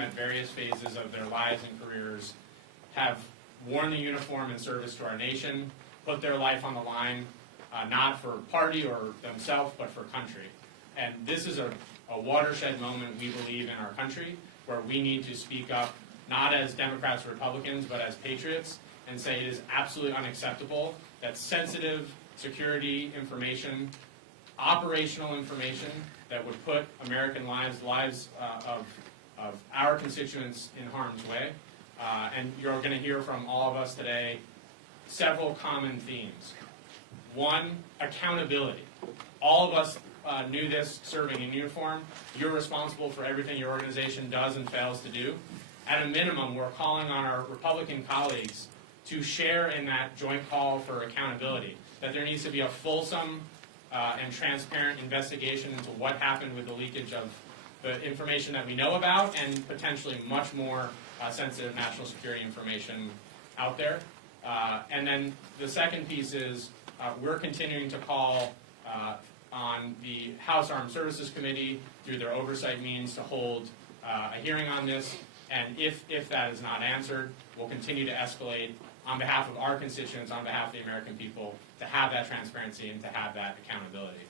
at various phases of their lives and careers have worn the uniform in service to our nation, put their life on the line, not for party or themselves, but for country. And this is a watershed moment, we believe, in our country, where we need to speak up, not as Democrats or Republicans, but as patriots, and say it is absolutely unacceptable that sensitive security information, operational information that would put American lives of our constituents in harm's way. And you're going to hear from all of us today several common themes. One, accountability. All of us knew this serving in uniform. You're responsible for everything your organization does and fails to do. At a minimum, we're calling on our Republican colleagues to share in that joint call for accountability, that there needs to be a fulsome and transparent investigation into what happened with the leakage of the information that we know about and potentially much more sensitive national security information out there. And then the second piece is we're continuing to call on the House Armed Services Committee through their oversight means to hold a hearing on this. And if that is not answered, we'll continue to escalate on behalf of our constituents, on behalf of the American people, to have that transparency and to have that accountability.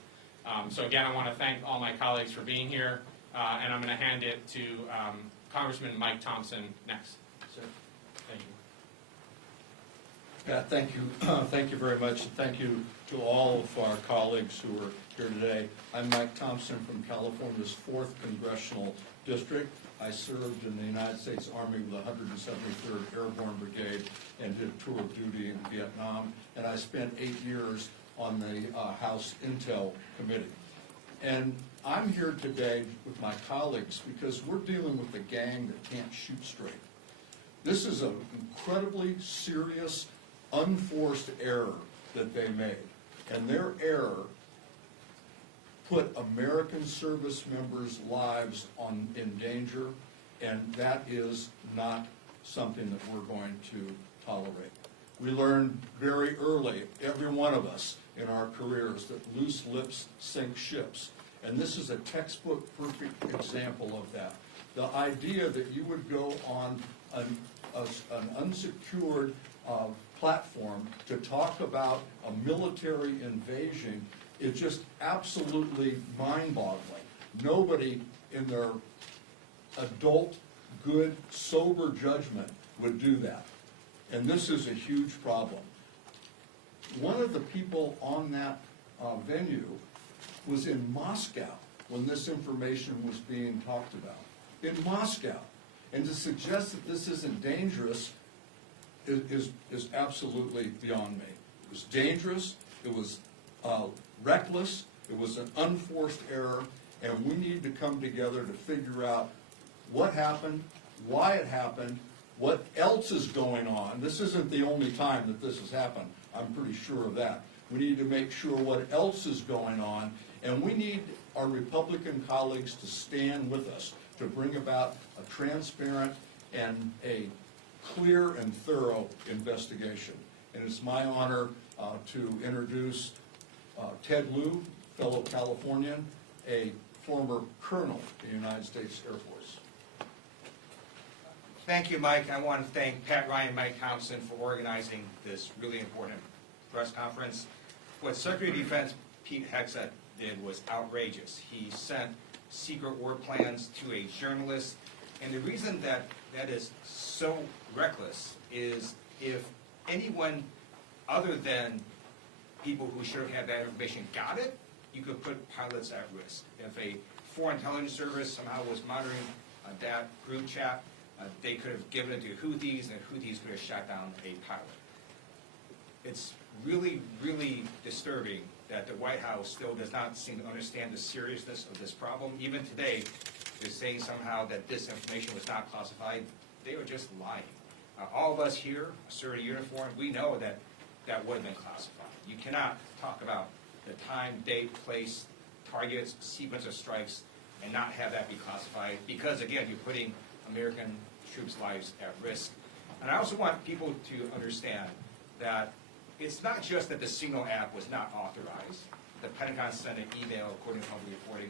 So again, I want to thank all my colleagues for being here, and I'm going to hand it to Congressman Mike Thompson next. Sir, thank you. Pat, thank you. Thank you very much. Thank you to all of our colleagues who are here today. I'm Mike Thompson from California's 4th Congressional District. I served in the United States Army with the 173rd Airborne Brigade and did tour of duty in Vietnam. And I spent 8 years on the House Intel Committee. And I'm here today with my colleagues because we're dealing with a gang that can't shoot straight. This is an incredibly serious, unforced error that they made. And their error put American service members' lives in danger, and that is not something that we're going to tolerate. We learned very early, every one of us in our careers, that loose lips sink ships. And this is a textbook perfect example of that. The idea that you would go on an unsecured platform to talk about a military invasion is just absolutely mind-boggling. Nobody in their adult, good, sober judgment would do that. And this is a huge problem. One of the people on that venue was in Moscow when this information was being talked about. In Moscow. And to suggest that this isn't dangerous is absolutely beyond me. It was dangerous, it was reckless, it was an unforced error, and we need to come together to figure out what happened, why it happened, what else is going on. This isn't the only time that this has happened. I'm pretty sure of that. We need to make sure what else is going on, and we need our Republican colleagues to stand with us to bring about a transparent and a clear and thorough investigation. And it's my honor to introduce Ted Lieu, fellow Californian, a former colonel in the United States Air Force. Thank you, Mike. I want to thank Pat Ryan and Mike Thompson for organizing this really important press conference. What Secretary of Defense Pete Hegseth did was outrageous. He sent secret war plans to a journalist, and the reason that that is so reckless is if anyone other than people who should have had that information got it, you could put pilots at risk. If a foreign intelligence service somehow was monitoring that group chat, they could have given it to Houthis, and Houthis could have shot down a pilot. It's really, really disturbing that the White House still does not seem to understand the seriousness of this problem. Even today, they're saying somehow that this information was not classified. They were just lying. All of us here, serving a uniform, we know that that would have been classified. You cannot talk about the time, date, place, targets, sequence of strikes, and not have that be classified because, again, you're putting American troops' lives at risk. And I also want people to understand that it's not just that the Signal app was not authorized. The Pentagon sent an email, according to public reporting,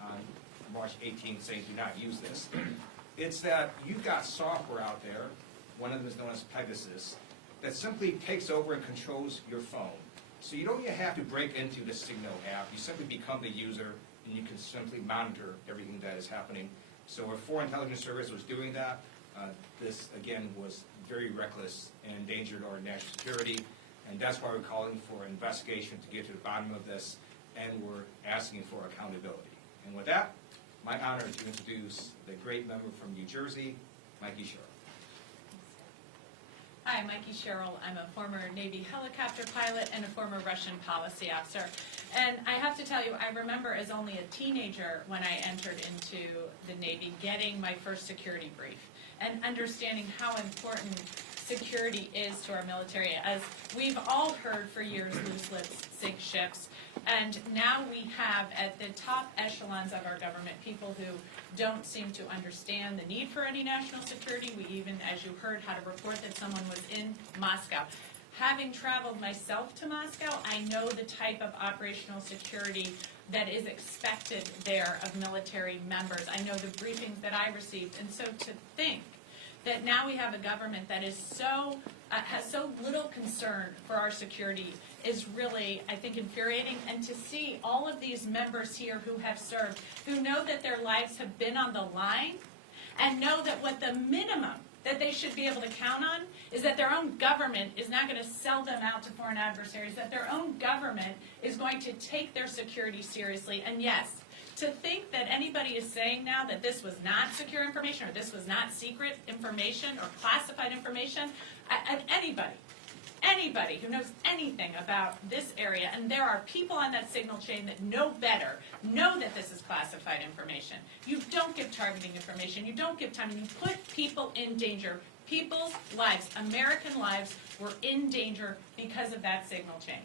on March 18th saying do not use this. It's that you've got software out there, one of them is known as Pegasus, that simply takes over and controls your phone. So you don't even have to break into the Signal app. You simply become the user, and you can simply monitor everything that is happening. So if Foreign Intelligence Service was doing that, this, again, was very reckless and endangered our national security. And that's why we're calling for an investigation to get to the bottom of this, and we're asking for accountability. And with that, my honor to introduce the great member from New Jersey, Mikey Sherrill. Hi, I'm Mikey Sherrill. I'm a former Navy helicopter pilot and a former Russian policy officer. And I have to tell you, I remember as only a teenager when I entered into the Navy getting my first security brief and understanding how important security is to our military. As we've all heard for years, loose lips sink ships. And now we have at the top echelons of our government people who don't seem to understand the need for any national security. We even, as you heard, had a report that someone was in Moscow. Having traveled myself to Moscow, I know the type of operational security that is expected there of military members. I know the briefings that I received. And so to think that now we have a government that is so has so little concern for our security is really, I think, infuriating. And to see all of these members here who have served, who know that their lives have been on the line, and know that what the minimum that they should be able to count on is that their own government is not going to sell them out to foreign adversaries, that their own government is going to take their security seriously. And yes, to think that anybody is saying now that this was not secure information or this was not secret information or classified information, anybody who knows anything about this area, and there are people on that signal chain that know better, know that this is classified information. You don't give targeting information. You don't give time. And you put people in danger. People's lives, American lives, were in danger because of that signal chain.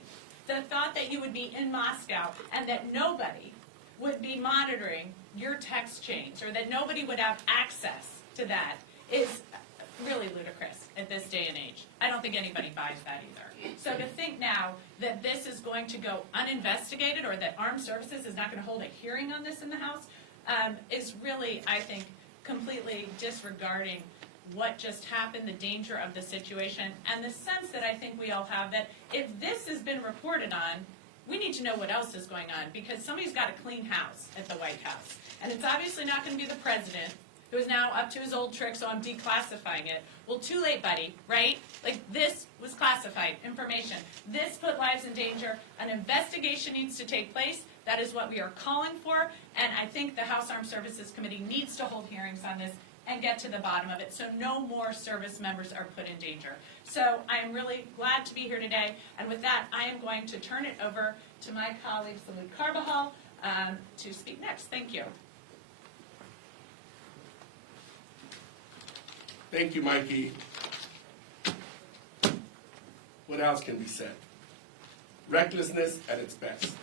The thought that you would be in Moscow and that nobody would be monitoring your text chains or that nobody would have access to that is really ludicrous at this day and age. I don't think anybody buys that either. So to think now that this is going to go uninvestigated or that Armed Services is not going to hold a hearing on this in the House is really, I think, completely disregarding what just happened, the danger of the situation, and the sense that I think we all have that if this has been reported on, we need to know what else is going on, because somebody's got to clean house at the White House. And it's obviously not going to be the president, who is now up to his old trick, so I'm declassifying it. Well, too late, buddy, right? Like, this was classified information. This put lives in danger. An investigation needs to take place. That is what we are calling for. And I think the House Armed Services Committee needs to hold hearings on this and get to the bottom of it so no more service members are put in danger. So I am really glad to be here today. And with that, I am going to turn it over to my colleague, Salud Carbajal, to speak next. Thank you. Thank you, Mikey. What else can be said? Recklessness at its best.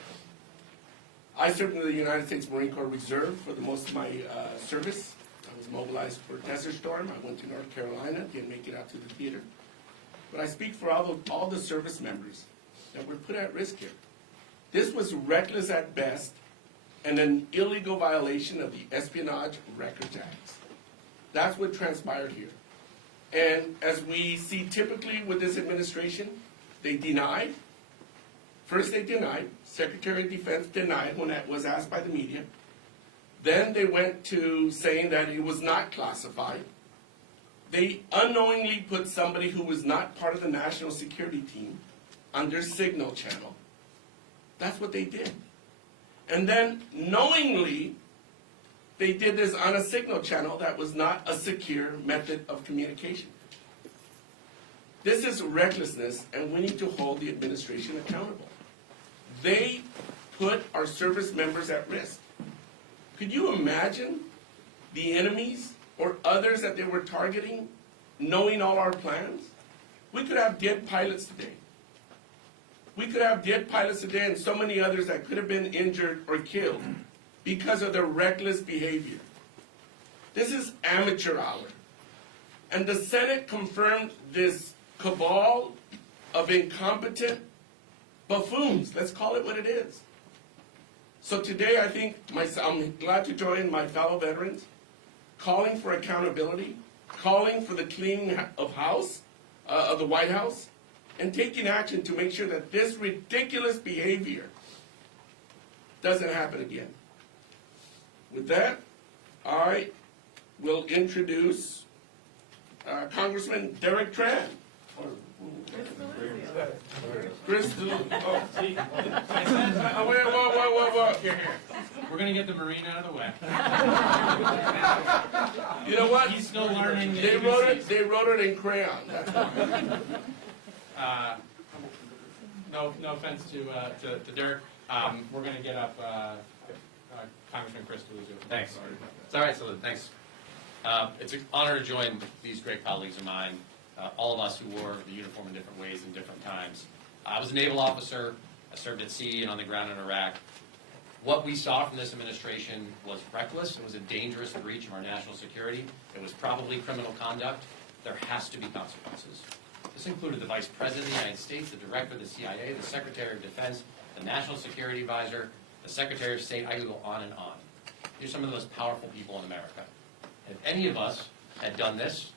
I served in the United States Marine Corps Reserve for the most of my service. I was mobilized for Desert Storm. I went to North Carolina, didn't make it out to the theater. But I speak for all the service members that were put at risk here. This was reckless at best and an illegal violation of the Espionage Records Act. That's what transpired here. And as we see typically with this administration, they denied. First they denied. Secretary of Defense denied when that was asked by the media. Then they went to saying that it was not classified. They unknowingly put somebody who was not part of the national security team on their signal channel. That's what they did. And then knowingly, they did this on a signal channel that was not a secure method of communication. This is recklessness, and we need to hold the administration accountable. They put our service members at risk. Could you imagine the enemies or others that they were targeting knowing all our plans? We could have dead pilots today. We could have dead pilots today and so many others that could have been injured or killed because of their reckless behavior. This is amateur hour. And the Senate confirmed this cabal of incompetent buffoons. Let's call it what it is. So today I think I'm glad to join my fellow veterans calling for accountability, calling for the cleaning of house, of the White House, and taking action to make sure that this ridiculous behavior doesn't happen again. With that, I will introduce Congressman Derek Tran. Chris, oh. Wait. Here. We're gonna get the Marine out of the way. You know what? He's still learning. the They wrote it. ABCs. They wrote it in crayon. That's why. No offense to Derek. We're gonna get up Congressman Chris DeLuzio. Thanks. It's all right, so thanks. It's an honor to join these great colleagues of mine, all of us who wore the uniform in different ways and different times. I was a naval officer. I served at sea and on the ground in Iraq. What we saw from this administration was reckless. It was a dangerous breach of our national security. It was probably criminal conduct. There has to be consequences. This included the Vice President of the United States, the Director of the CIA, the Secretary of Defense, the National Security Advisor, the Secretary of State. I could go on and on. These are some of the most powerful people in America. If any of us had done this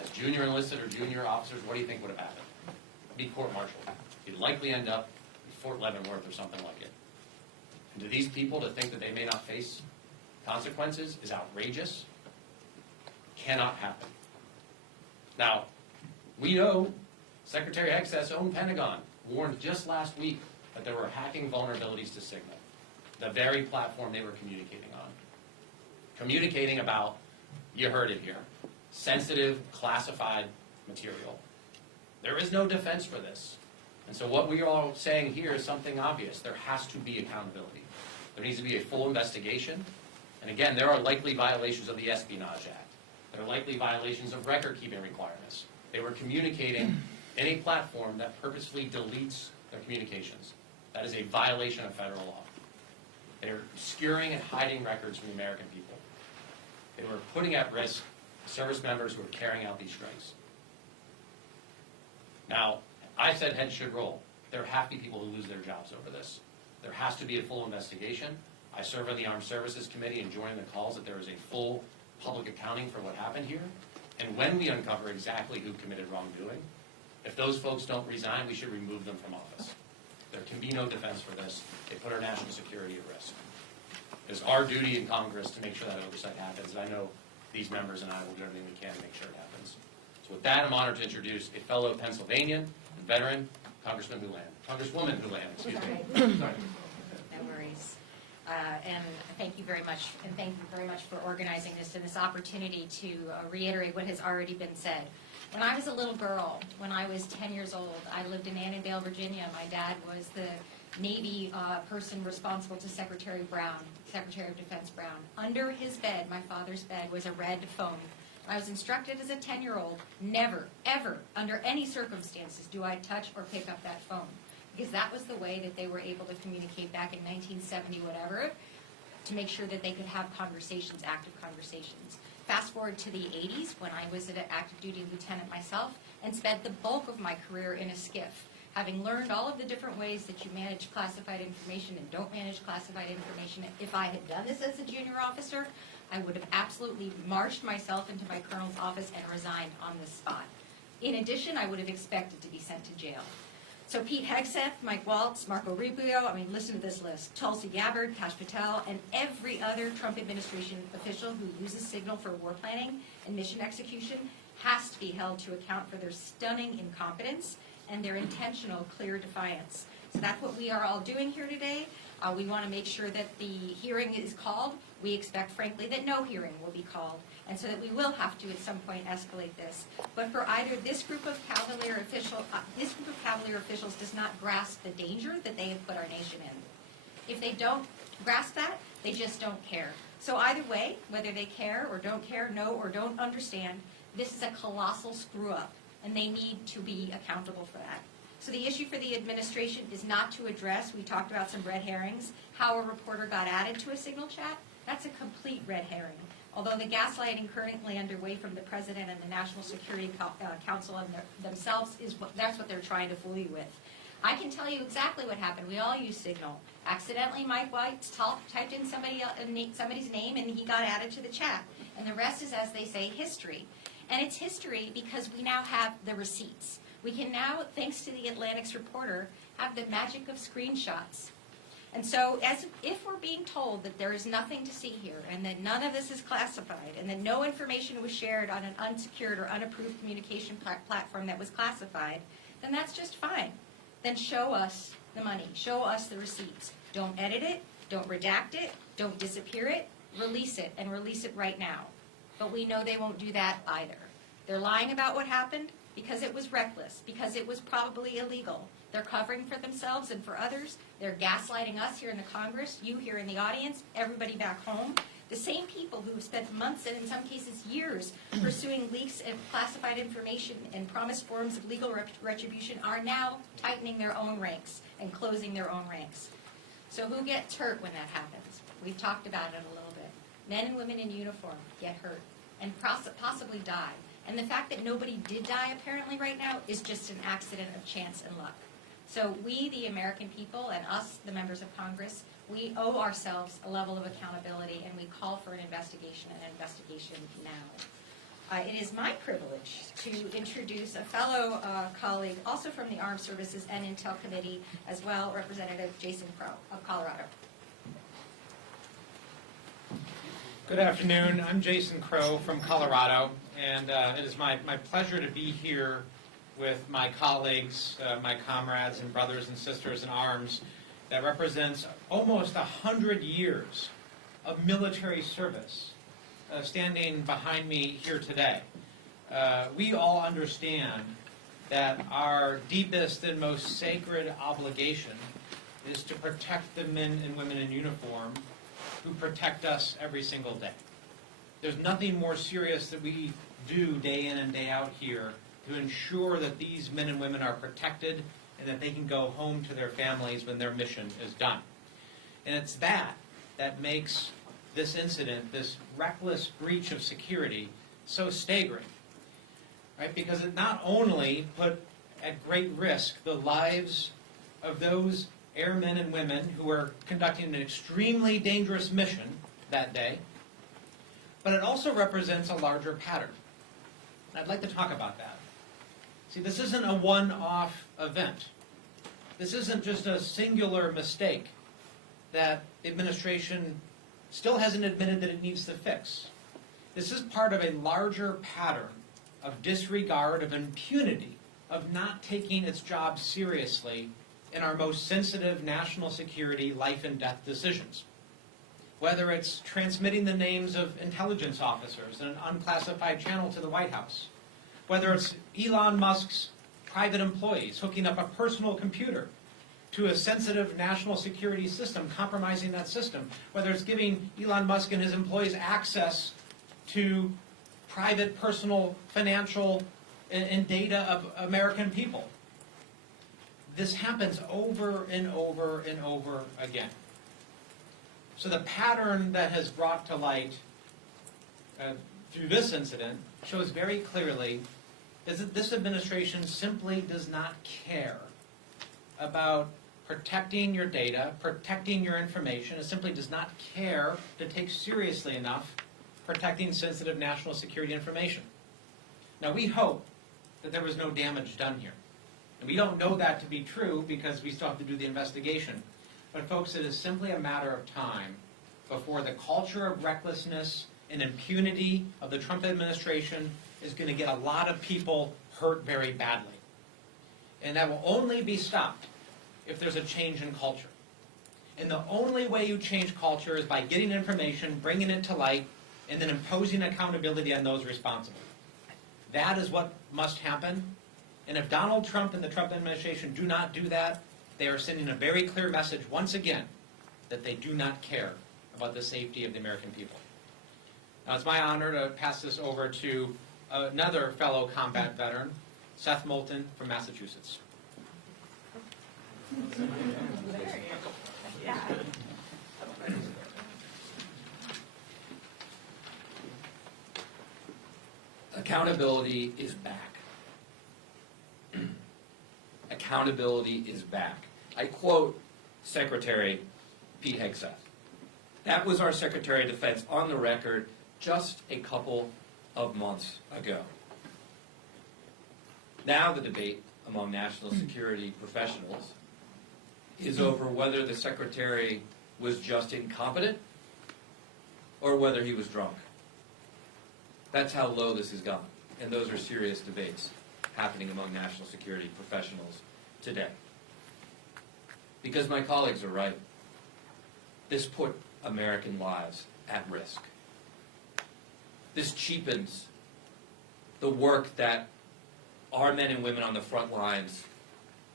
as junior enlisted or junior officers, what do you think would have happened? Be court-martialed. You'd likely end up in Fort Leavenworth or something like it. And to these people, to think that they may not face consequences is outrageous. Cannot happen. Now, we know Secretary Hegseth's own Pentagon warned just last week that there were hacking vulnerabilities to Signal, the very platform they were communicating on. Communicating about, you heard it here, sensitive, classified material. There is no defense for this. And so what we are all saying here is something obvious. There has to be accountability. There needs to be a full investigation. And again, there are likely violations of the Espionage Act. There are likely violations of record-keeping requirements. They were communicating in a platform that purposefully deletes their communications. That is a violation of federal law. They are obscuring and hiding records from the American people. They were putting at risk service members who were carrying out these strikes. Now, I said heads should roll. There have to be people who lose their jobs over this. There has to be a full investigation. I serve on the Armed Services Committee and join the calls that there is a full public accounting for what happened here. And when we uncover exactly who committed wrongdoing, if those folks don't resign, we should remove them from office. There can be no defense for this. They put our national security at risk. It is our duty in Congress to make sure that oversight happens, and I know these members and I will do everything we can to make sure it happens. So with that, I'm honored to introduce a fellow Pennsylvanian and veteran, Congresswoman Houlihan, excuse me. Sorry. No worries. And thank you very much, and thank you very much for organizing this and this opportunity to reiterate what has already been said. When I was a little girl, when I was 10 years old, I lived in Annandale, Virginia. My dad was the Navy person responsible to Secretary Brown, Secretary of Defense Brown. Under his bed, my father's bed, was a red phone. I was instructed as a 10-year-old, never, ever, under any circumstances, do I touch or pick up that phone. Because that was the way that they were able to communicate back in 1970, whatever, to make sure that they could have conversations, active conversations. Fast forward to the 80s, when I was an active duty lieutenant myself, and spent the bulk of my career in a skiff, having learned all of the different ways that you manage classified information and don't manage classified information. If I had done this as a junior officer, I would have absolutely marched myself into my colonel's office and resigned on the spot. In addition, I would have expected to be sent to jail. So Pete Hegseth, Mike Waltz, Marco Rubio, listen to this list. Tulsi Gabbard, Kash Patel, and every other Trump administration official who uses Signal for war planning and mission execution has to be held to account for their stunning incompetence and their intentional clear defiance. So that's what we are all doing here today. We want to make sure that the hearing is called. We expect, frankly, that no hearing will be called, and so that we will have to, at some point, escalate this. But for either this group of cavalier officials does not grasp the danger that they have put our nation in. If they don't grasp that, they just don't care. So either way, whether they care or don't care, know or don't understand, this is a colossal screw-up, and they need to be accountable for that. So the issue for the administration is not to address, we talked about some red herrings, how a reporter got added to a Signal chat. That's a complete red herring. Although the gaslighting currently underway from the President and the National Security Council and themselves, that's what they're trying to fool you with. I can tell you exactly what happened. We all use Signal. Accidentally, Mike White typed in somebody's name and he got added to the chat. And the rest is, as they say, history. And it's history because we now have the receipts. We can now, thanks to the Atlantic's reporter, have the magic of screenshots. And so if we're being told that there is nothing to see here and that none of this is classified and that no information was shared on an unsecured or unapproved communication platform that was classified, then that's just fine. Then show us the money. Show us the receipts. Don't edit it. Don't redact it. Don't disappear it. Release it, and release it right now. But we know they won't do that either. They're lying about what happened because it was reckless, because it was probably illegal. They're covering for themselves and for others. They're gaslighting us here in the Congress, you here in the audience, everybody back home. The same people who have spent months and in some cases years pursuing leaks of classified information and promised forms of legal retribution are now tightening their own ranks and closing their own ranks. So who gets hurt when that happens? We've talked about it a little bit. Men and women in uniform get hurt and possibly die. And the fact that nobody did die apparently right now is just an accident of chance and luck. So we, the American people, and us, the members of Congress, we owe ourselves a level of accountability, and we call for an investigation now. It is my privilege to introduce a fellow colleague, also from the Armed Services and Intel Committee as well, Representative Jason Crow of Colorado. Good afternoon. I'm Jason Crow from Colorado, and it is my pleasure to be here with my colleagues, my comrades and brothers and sisters in arms that represents almost 100 years of military service standing behind me here today. We all understand that our deepest and most sacred obligation is to protect the men and women in uniform who protect us every single day. There's nothing more serious that we do day in and day out here to ensure that these men and women are protected and that they can go home to their families when their mission is done. And it's that makes this incident, this reckless breach of security, so staggering, right? Because it not only put at great risk the lives of those airmen and women who were conducting an extremely dangerous mission that day, but it also represents a larger pattern. And I'd like to talk about that. See, this isn't a one-off event. This isn't just a singular mistake that the administration still hasn't admitted that it needs to fix. This is part of a larger pattern of disregard, of impunity, of not taking its job seriously in our most sensitive national security, life and death decisions. Whether it's transmitting the names of intelligence officers in an unclassified channel to the White House, whether it's Elon Musk's private employees hooking up a personal computer to a sensitive national security system, compromising that system, whether it's giving Elon Musk and his employees access to private, personal, financial, and data of American people. This happens over and over and over again. So the pattern that has brought to light through this incident shows very clearly that this administration simply does not care about protecting your data, protecting your information. It simply does not care to take seriously enough protecting sensitive national security information. Now, we hope that there was no damage done here. And we don't know that to be true because we still have to do the investigation. But folks, it is simply a matter of time before the culture of recklessness and impunity of the Trump administration is going to get a lot of people hurt very badly. And that will only be stopped if there's a change in culture. And the only way you change culture is by getting information, bringing it to light, and then imposing accountability on those responsible. That is what must happen. And if Donald Trump and the Trump administration do not do that, they are sending a very clear message once again that they do not care about the safety of the American people. Now, it's my honor to pass this over to another fellow combat veteran, Seth Moulton from Massachusetts. Accountability is back. Accountability is back. I quote Secretary Pete Hegseth. That was our Secretary of Defense on the record just a couple of months ago. Now the debate among national security professionals is over whether the secretary was just incompetent or whether he was drunk. That's how low this has gone, and those are serious debates happening among national security professionals today. Because my colleagues are right. This put American lives at risk. This cheapens the work that our men and women on the front lines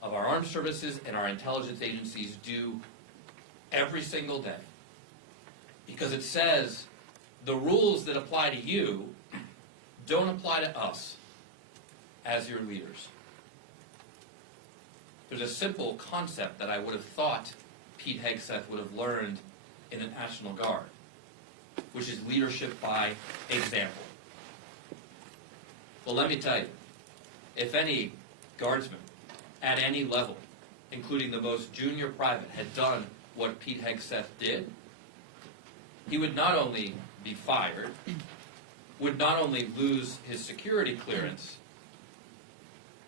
of our armed services and our intelligence agencies do every single day. Because it says the rules that apply to you don't apply to us as your leaders. There's a simple concept that I would have thought Pete Hegseth would have learned in the National Guard, which is leadership by example. Well, let me tell you, if any guardsman at any level, including the most junior private, had done what Pete Hegseth did, he would not only be fired, would not only lose his security clearance,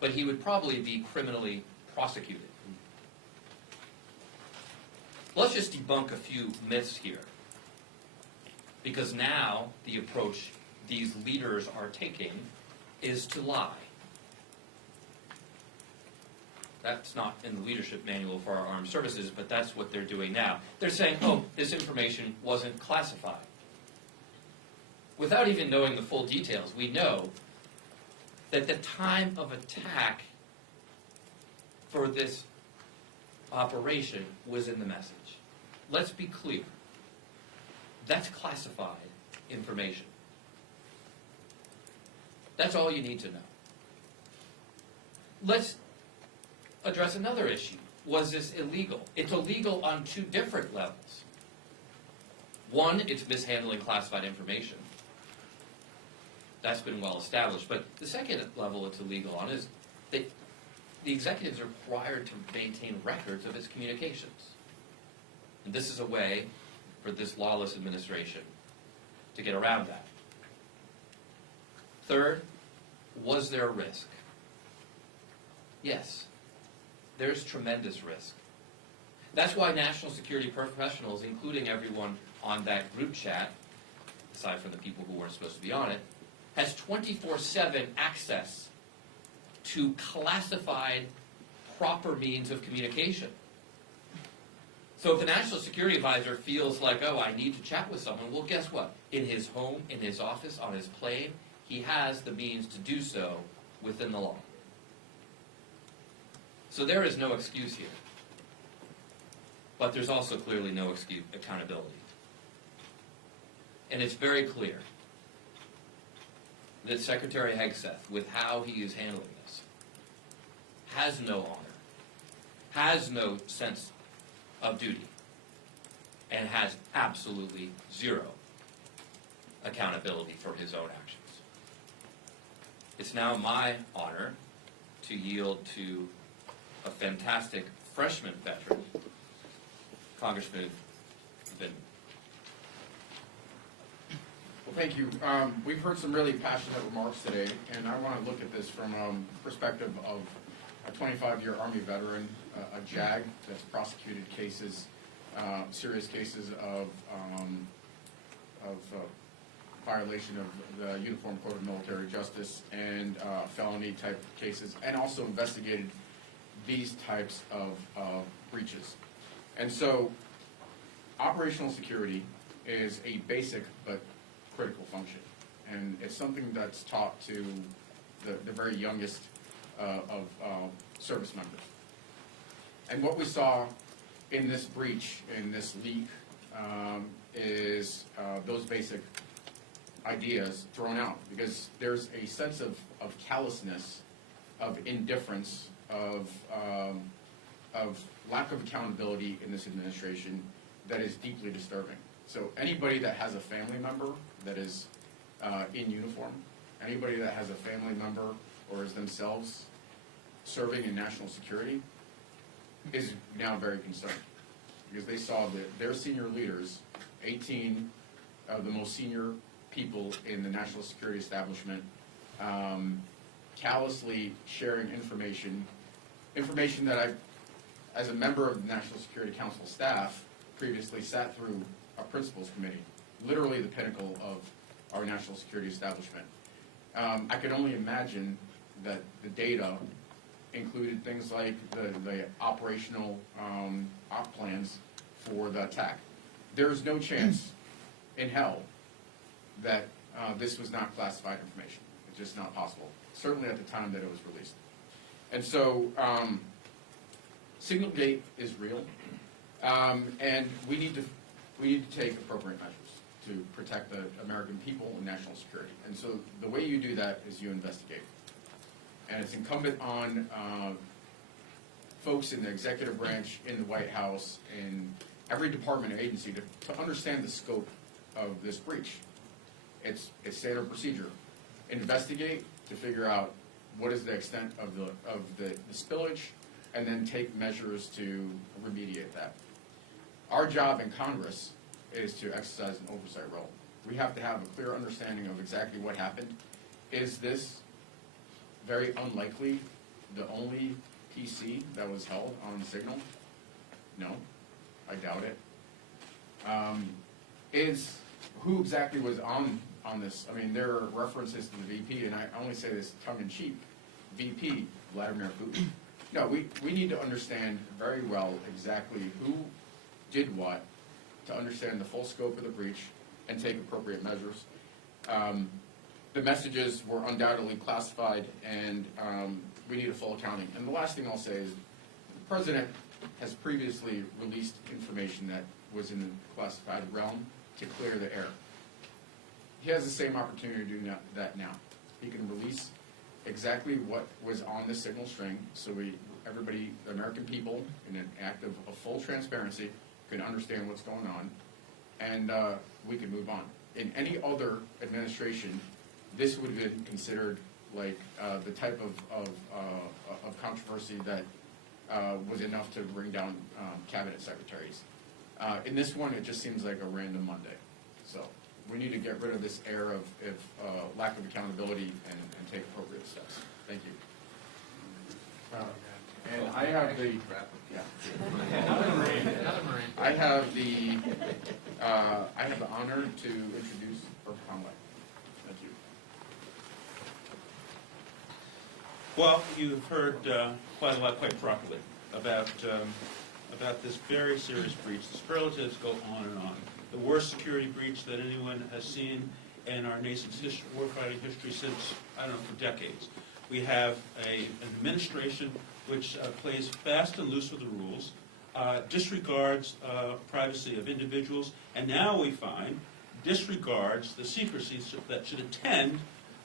but he would probably be criminally prosecuted. Let's just debunk a few myths here, because now the approach these leaders are taking is to lie. That's not in the leadership manual for our armed services, but that's what they're doing now. They're saying, oh, this information wasn't classified. Without even knowing the full details, we know that the time of attack for this operation was in the message. Let's be clear. That's classified information. That's all you need to know. Let's address another issue. Was this illegal? It's illegal on two different levels. One, it's mishandling classified information. That's been well established. But the second level it's illegal on is that the executive is required to maintain records of its communications. And this is a way for this lawless administration to get around that. Third, was there a risk? Yes. There's tremendous risk. That's why national security professionals, including everyone on that group chat, aside from the people who weren't supposed to be on it, has 24/7 access to classified, proper means of communication. So if the national security advisor feels like, oh, I need to chat with someone, well, guess what? In his home, in his office, on his plane, he has the means to do so within the law. So there is no excuse here. But there's also clearly no excuse accountability. And it's very clear that Secretary Hegseth, with how he is handling this, has no honor, has no sense of duty, and has absolutely zero accountability for his own actions. It's now my honor to yield to a fantastic freshman veteran, Congressman Vin. Well, thank you. We've heard some really passionate remarks today, and I want to look at this from a perspective of a 25-year Army veteran, a JAG that's prosecuted cases, serious cases of violation of the Uniform Code of Military Justice and felony-type cases, and also investigated these types of breaches. And so, operational security is a basic but critical function, and it's something that's taught to the very youngest of service members. And what we saw in this breach, in this leak, is those basic ideas thrown out, because there's a sense of callousness, of indifference, of lack of accountability in this administration that is deeply disturbing. So anybody that has a family member that is in uniform, anybody that has a family member or is themselves serving in national security is now very concerned, because they saw that their senior leaders, 18 of the most senior people in the national security establishment callously sharing information that I, as a member of the National Security Council staff, previously sat through a principals committee, literally the pinnacle of our national security establishment. I could only imagine that the data included things like the operational op plans for the attack. There is no chance in hell that this was not classified information. It's just not possible, certainly at the time that it was released. And so Signalgate is real, and we need to take appropriate measures to protect the American people and national security. And so the way you do that is you investigate. And it's incumbent on folks in the executive branch, in the White House, in every department or agency to understand the scope of this breach. It's standard procedure. Investigate to figure out what is the extent of the spillage, and then take measures to remediate that. Our job in Congress is to exercise an oversight role. We have to have a clear understanding of exactly what happened. Is this very unlikely the only PC that was held on Signal? No, I doubt it. Who exactly was on this? I mean, there are references to the VP, and I only say this tongue-in-cheek. VP, Vladimir Putin. No, we need to understand very well exactly who did what to understand the full scope of the breach and take appropriate measures. The messages were undoubtedly classified, and we need a full accounting. And the last thing I'll say is the President has previously released information that was in the classified realm to clear the air. He has the same opportunity to do that now. He can release exactly what was on the signal string, so everybody, the American people, in an act of full transparency, can understand what's going on, and we can move on. In any other administration, this would have been considered like the type of controversy that was enough to bring down cabinet secretaries. In this one, it just seems like a random Monday. So we need to get rid of this air of lack of accountability and take appropriate steps. Thank you. And I have the I have the honor to introduce Burke Conway. Thank you. Well, you've heard quite a lot, quite properly, about this very serious breach. The superlatives go on and on. The worst security breach that anyone has seen in our nation's warfighting history since, I don't know, for decades. We have an administration which plays fast and loose with the rules, disregards privacy of individuals, and now we find disregards the secrecy that should attend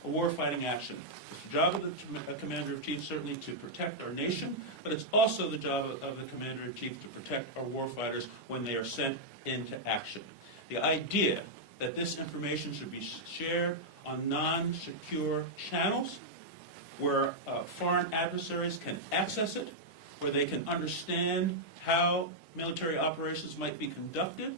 a warfighting action. It's the job of the Commander-in-Chief certainly to protect our nation, but it's also the job of the Commander-in-Chief to protect our warfighters when they are sent into action. The idea that this information should be shared on non-secure channels where foreign adversaries can access it, where they can understand how military operations might be conducted,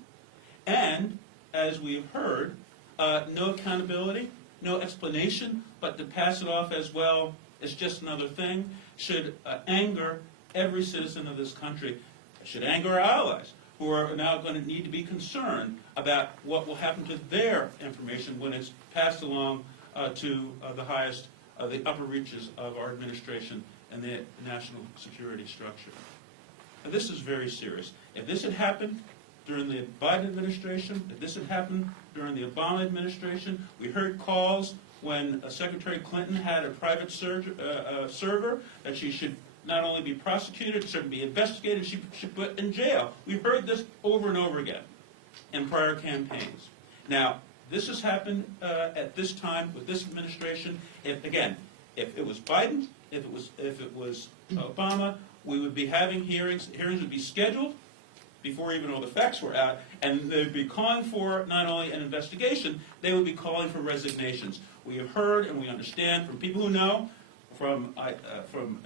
and, as we have heard, no accountability, no explanation, but to pass it off as, well, it's just another thing, should anger every citizen of this country. It should anger our allies, who are now going to need to be concerned about what will happen to their information when it's passed along to the highest, the upper reaches of our administration and the national security structure. Now, this is very serious. If this had happened during the Biden administration, if this had happened during the Obama administration, we heard calls when Secretary Clinton had a private server that she should not only be prosecuted, should be investigated, she should put in jail. We've heard this over and over again in prior campaigns. Now, this has happened at this time with this administration. If it was Biden, if it was Obama, we would be having hearings. Hearings would be scheduled before even all the facts were out, and they would be calling for not only an investigation, they would be calling for resignations. We have heard and we understand from people who know, from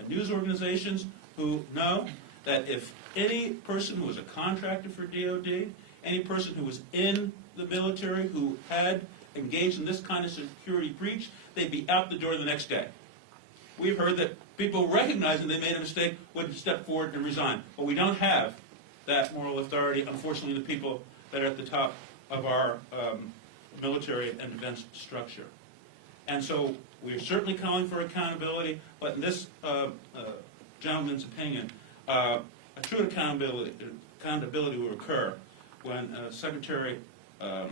news organizations who know, that if any person who was a contractor for DOD, any person who was in the military who had engaged in this kind of security breach, they'd be out the door the next day. We've heard that people recognizing they made a mistake would step forward and resign. But we don't have that moral authority, unfortunately, the people that are at the top of our military and defense structure. And so we're certainly calling for accountability, but in this gentleman's opinion, a true accountability will occur when the Secretary of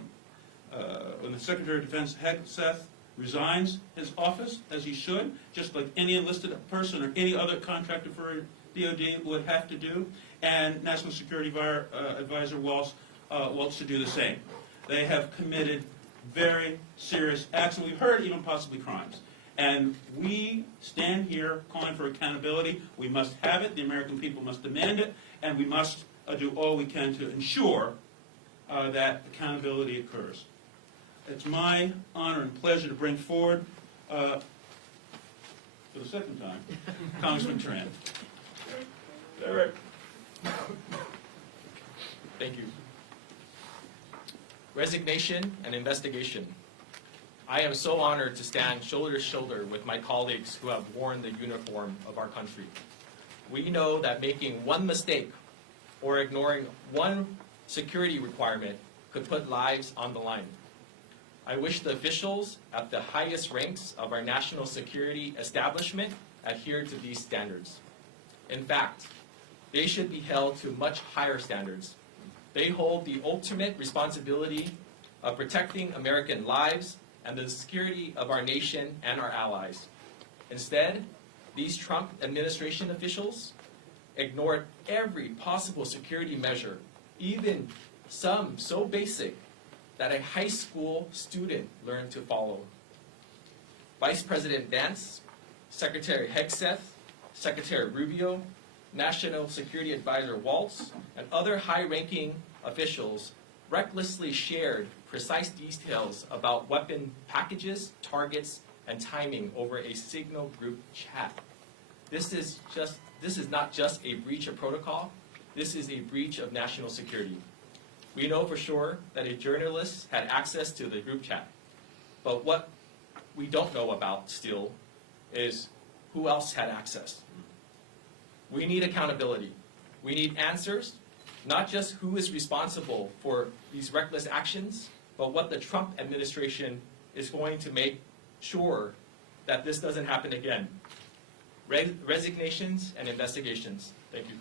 Defense Hegseth resigns his office, as he should, just like any enlisted person or any other contractor for DOD would have to do, and National Security Advisor Waltz to do the same. They have committed very serious acts, and we've heard even possibly crimes. And we stand here calling for accountability. We must have it. The American people must demand it, and we must do all we can to ensure that accountability occurs. It's my honor and pleasure to bring forward, for the second time, Congressman Tran. Derek. Thank you. Resignation and investigation. I am so honored to stand shoulder to shoulder with my colleagues who have worn the uniform of our country. We know that making one mistake or ignoring one security requirement could put lives on the line. I wish the officials at the highest ranks of our national security establishment adhere to these standards. In fact, they should be held to much higher standards. They hold the ultimate responsibility of protecting American lives and the security of our nation and our allies. Instead, these Trump administration officials ignored every possible security measure, even some so basic that a high school student learned to follow. Vice President Vance, Secretary Hegseth, Secretary Rubio, National Security Advisor Waltz, and other high-ranking officials recklessly shared precise details about weapon packages, targets, and timing over a Signal group chat. This is not just a breach of protocol, this is a breach of national security. We know for sure that a journalist had access to the group chat. But what we don't know about still is who else had access. We need accountability. We need answers, not just who is responsible for these reckless actions, but what the Trump administration is going to make sure that this doesn't happen again. Resignations and investigations. Thank you.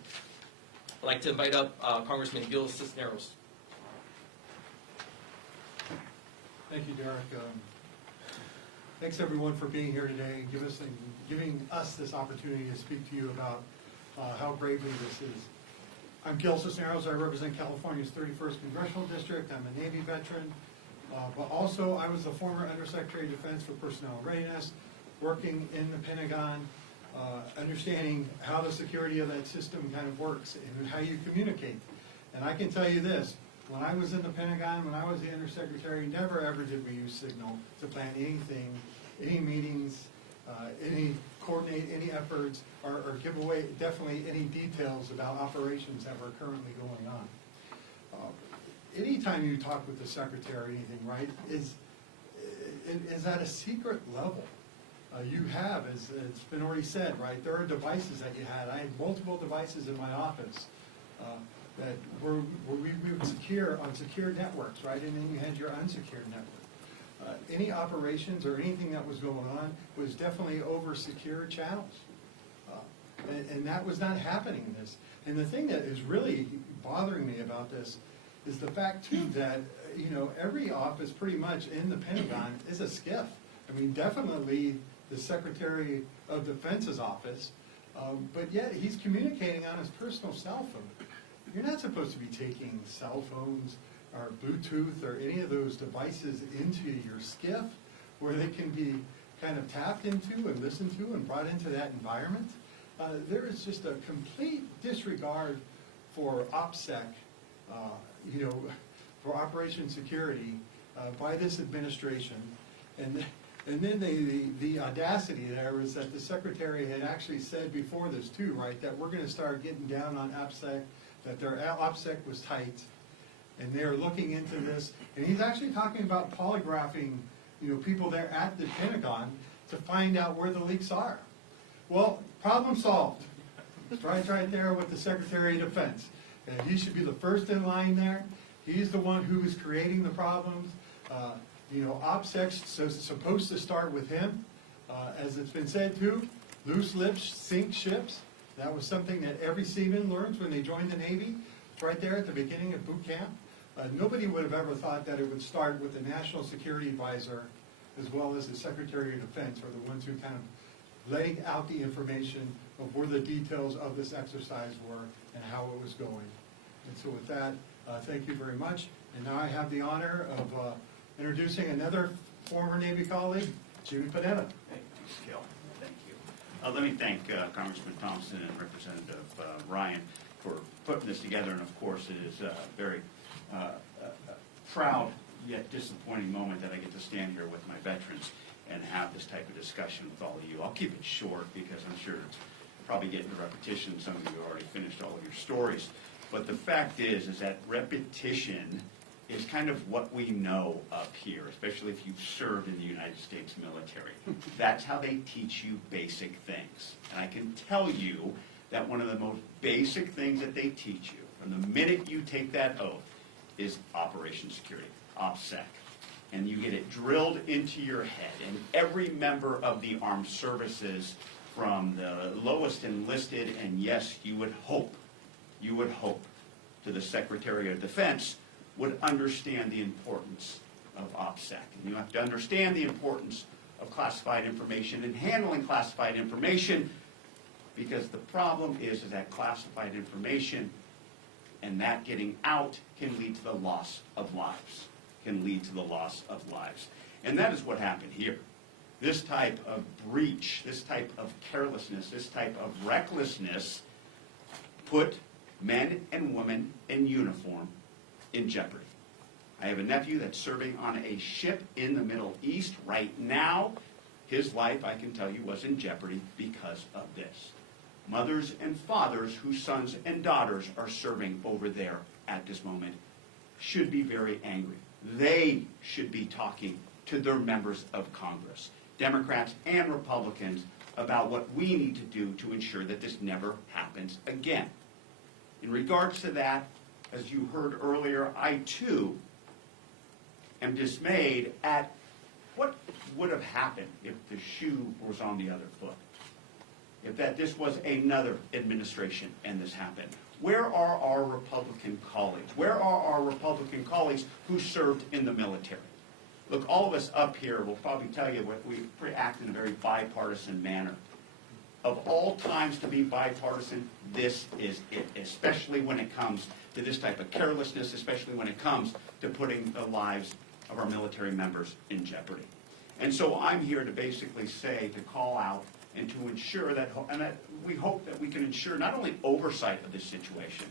I'd like to invite up Congressman Gil Cisneros. Thank you, Derek. Thanks everyone for being here today, giving us this opportunity to speak to you about how bravely this is. I'm Gil Cisneros. I represent California's 31st Congressional District. I'm a Navy veteran, but also I was the former Undersecretary of Defense for Personnel Readiness, working in the Pentagon, understanding how the security of that system kind of works and how you communicate. And I can tell you this, when I was in the Pentagon, when I was the Undersecretary, never ever did we use Signal to plan anything, any meetings, coordinate any efforts, or give away definitely any details about operations that were currently going on. Anytime you talk with the Secretary or anything, right, is at a secret level. You have, as it's been already said, right, there are devices that you had. I had multiple devices in my office that we would secure on secured networks, right, and then you had your unsecured network. Any operations or anything that was going on was definitely over secure channels. And that was not happening in this. And the thing that is really bothering me about this is the fact, too, that, you know, every office pretty much in the Pentagon is a SCIF. I mean, definitely the Secretary of Defense's office, but yet he's communicating on his personal cell phone. You're not supposed to be taking cell phones or Bluetooth or any of those devices into your SCIF where they can be kind of tapped into and listened to and brought into that environment. There is just a complete disregard for OPSEC, for Operation Security by this administration. And then the audacity there was that the Secretary had actually said before this too, right, that we're going to start getting down on OPSEC, that their OPSEC was tight. and they're looking into this, and he's actually talking about polygraphing, people there at the Pentagon to find out where the leaks are. Well, problem solved. It's right there with the Secretary of Defense. And he should be the first in line there. He's the one who is creating the problems. OPSEC's supposed to start with him. As it's been said too, loose lips sink ships. That was something that every seaman learns when they join the Navy. It's right there at the beginning of boot camp. Nobody would have ever thought that it would start with the National Security Advisor as well as the Secretary of Defense, are the ones who kind of letting out the information of where the details of this exercise were and how it was going. And so with that, thank you very much. And now I have the honor of introducing another former Navy colleague, Jimmy Panetta. Hey, thanks, Gil. Thank you. Let me thank Congressman Thompson and Representative Ryan for putting this together, and of course, it is a very proud yet disappointing moment that I get to stand here with my veterans and have this type of discussion with all of you. I'll keep it short because I'm sure it's probably getting to repetition. Some of you already finished all of your stories. But the fact is that repetition is kind of what we know up here, especially if you've served in the United States military. That's how they teach you basic things. And I can tell you that one of the most basic things that they teach you from the minute you take that oath is Operation Security, OPSEC. And you get it drilled into your head. And every member of the armed services, from the lowest enlisted, and yes, you would hope, to the Secretary of Defense, would understand the importance of OPSEC. And you have to understand the importance of classified information and handling classified information, because the problem is that classified information and that getting out can lead to the loss of lives, And that is what happened here. This type of breach, this type of carelessness, this type of recklessness put men and women in uniform in jeopardy. I have a nephew that's serving on a ship in the Middle East right now. His life, I can tell you, was in jeopardy because of this. Mothers and fathers whose sons and daughters are serving over there at this moment should be very angry. They should be talking to their members of Congress, Democrats and Republicans, about what we need to do to ensure that this never happens again. In regards to that, as you heard earlier, I too am dismayed at what would have happened if the shoe was on the other foot. If this was another administration and this happened. Where are our Republican colleagues? Where are our Republican colleagues who served in the military? Look, all of us up here will probably tell you we act in a very bipartisan manner. Of all times to be bipartisan, this is it, especially when it comes to this type of carelessness, especially when it comes to putting the lives of our military members in jeopardy. And so I'm here to basically say, to call out and to ensure that we hope that we can ensure not only oversight of this situation,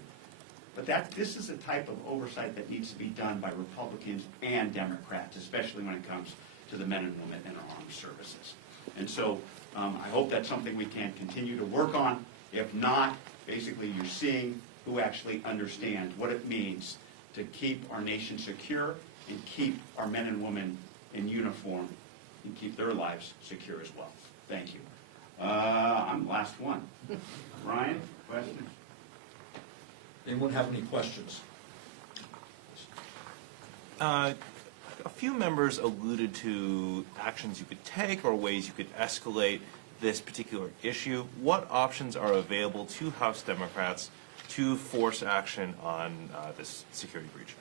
but that this is a type of oversight that needs to be done by Republicans and Democrats, especially when it comes to the men and women in our armed services. And so I hope that's something we can continue to work on. If not, basically you're seeing who actually understands what it means to keep our nation secure and keep our men and women in uniform and keep their lives secure as well. Thank you. I'm the last one. Ryan, question? Anyone have any questions? A few members alluded to actions you could take or ways you could escalate this particular issue. What options are available to House Democrats to force action on this security breach?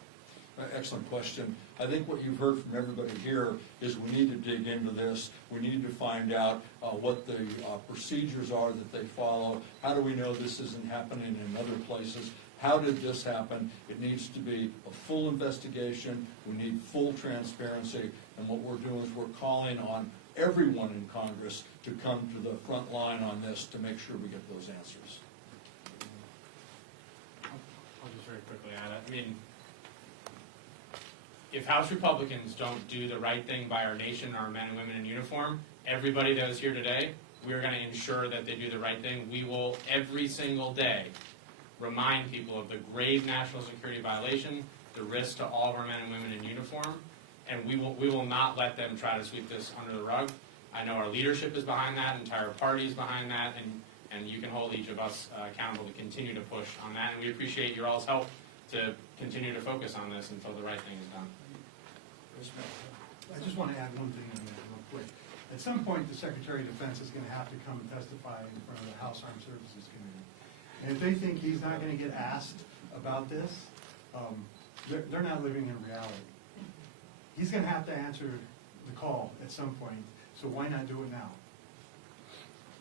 Excellent question. I think what you've heard from everybody here is we need to dig into this. We need to find out what the procedures are that they follow. How do we know this isn't happening in other places? How did this happen? It needs to be a full investigation. We need full transparency. And what we're doing is we're calling on everyone in Congress to come to the front line on this to make sure we get those answers. I'll just very quickly add it. I mean, if House Republicans don't do the right thing by our nation, our men and women in uniform, everybody that is here today, we are going to ensure that they do the right thing. We will, every single day, remind people of the grave national security violation the risk to all of our men and women in uniform, and we will not let them try to sweep this under the rug. I know our leadership is behind that, entire party is behind that, and you can hold each of us accountable to continue to push on that, and we appreciate your all's help to continue to focus on this until the right thing is done. I just want to add one thing on that real quick. At some point, the Secretary of Defense is going to have to come and testify in front of the House Armed Services Committee. And if they think he's not going to get asked about this, they're not living in reality. He's going to have to answer the call at some point, so why not do it now?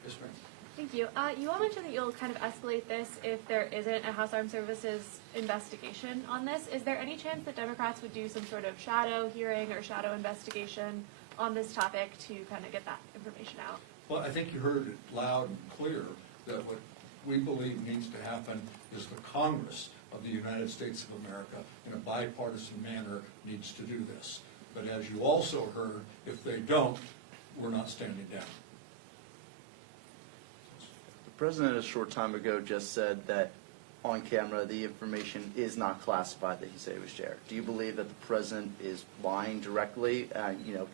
Yes, ma'am. Thank you. You all mentioned that you'll kind of escalate this if there isn't a House Armed Services investigation on this. Is there any chance that Democrats would do some sort of shadow hearing or shadow investigation on this topic to kind of get that information out? Well, I think you heard it loud and clear that what we believe needs to happen is the Congress of the United States of America, in a bipartisan manner, needs to do this. But as you also heard, if they don't, we're not standing down. The President a short time ago just said that on camera the information is not classified that he said it was shared. Do you believe that the President is lying directly,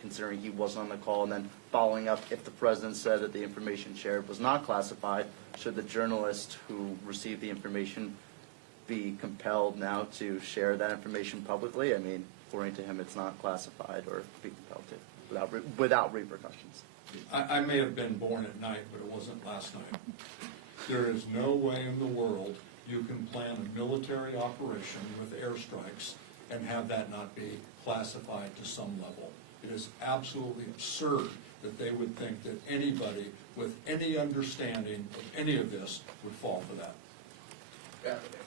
considering he wasn't on the call, and then following up, if the President said that the information shared was not classified, should the journalist who received the information be compelled now to share that information publicly? I mean, according to him, it's not classified, or be compelled to, without repercussions. I may have been born at night, but it wasn't last night. There is no way in the world you can plan a military operation with airstrikes and have that not be classified to some level. It is absolutely absurd that they would think that anybody with any understanding of any of this would fall for that.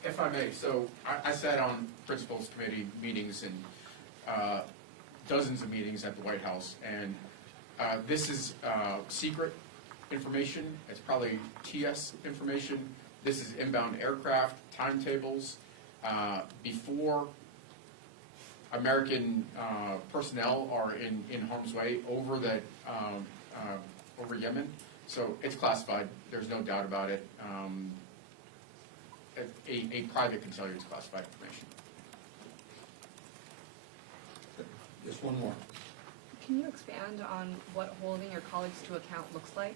If I may, so I sat on Principals Committee meetings and dozens of meetings at the White House, and this is secret information. It's probably TS information. This is inbound aircraft, timetables, before American personnel are in harm's way over over Yemen. So it's classified. There's no doubt about it. A private can tell you it's classified information. Just one more. Can you expand on what holding your colleagues to account looks like?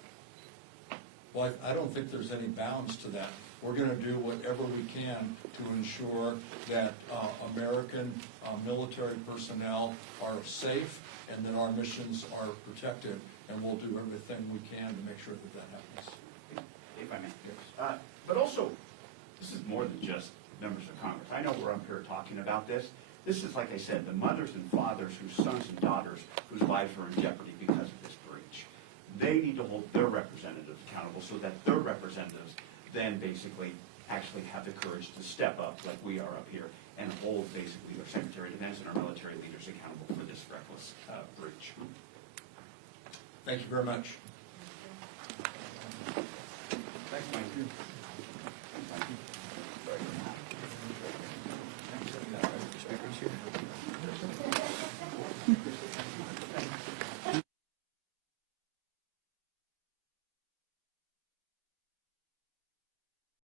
Well, I don't think there's any bounds to that. We're going to do whatever we can to ensure that American military personnel are safe and that our missions are protected, and we'll do everything we can to make sure that that happens. If I may. But also, this is more than just members of Congress. I know we're up here talking about this. This is, like I said, the mothers and fathers whose sons and daughters whose lives are in jeopardy because of this breach. They need to hold their representatives accountable so that their representatives then basically actually have the courage to step up like we are up here and hold basically their Secretary of Defense and our military leaders accountable for this reckless breach. Thank you very much.